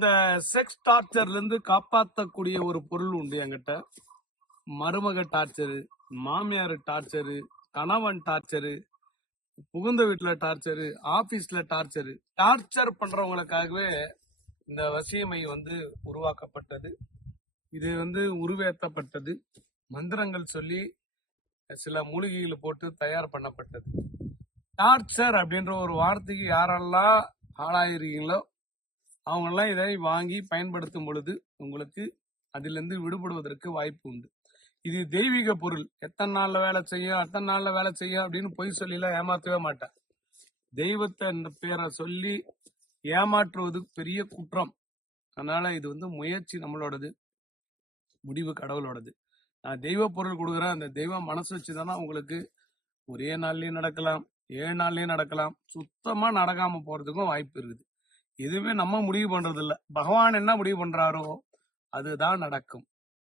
இந்த செக்ஸ் டார்ச்சர்ல இருந்து காப்பாற்றக்கூடிய ஒரு பொருள் உண்டு என்கிட்ட. மருமக டார்ச்சரு, மாமியார் டார்ச்சரு, கணவன் டார்ச்சரு, புகுந்த வீட்டுல டார்ச்சரு, ஆபீஸ்ல டார்ச்சரு. டார்ச்சர் பண்றவங்களுக்காகவே இந்த வசியமை உருவாக்கப்பட்டது. இது உருவேற்றப்பட்டது. மந்திரங்கள் சொல்லி சில மூலிகைகளை போட்டு தயார் பண்ணப்பட்டது. டார்ச்சர் அப்படின்ற ஒரு வார்த்தைக்கு யாரெல்லாம் ஆளாயிருக்கீங்களோ அவங்கெல்லாம் இதை வாங்கி பயன்படுத்தும் பொழுது உங்களுக்கு அதிலிருந்து விடுபடுவதற்கு வாய்ப்பு உண்டு. இது தெய்வீக பொருள். எத்தனை நாள்ல வேலை செய்யும், அத்தனை நாள்ல வேலை செய்யும் அப்படின்னு பொய் சொல்லிலாம் ஏமாற்றவே மாட்டேன். தெய்வத்தை பேரை சொல்லி ஏமாற்றுவது பெரிய குற்றம். அதனால இது முயற்சி நம்மளோடது, முடிவு கடவுளோடது. நான் தெய்வ பொருள் கொடுக்குறேன். அந்த தெய்வம் மனசு வச்சுதானா உங்களுக்கு ஒரே நாள்லயும் நடக்கலாம், 7 நாள்லயும் நடக்கலாம், சுத்தமா நடக்காம போறதுக்கும் வாய்ப்பு இருக்குது. எதுவுமே நம்ம முடிவு பண்றது இல்ல. பகவான் என்ன முடிவு பண்றாரோ அதுதான் நடக்கும்.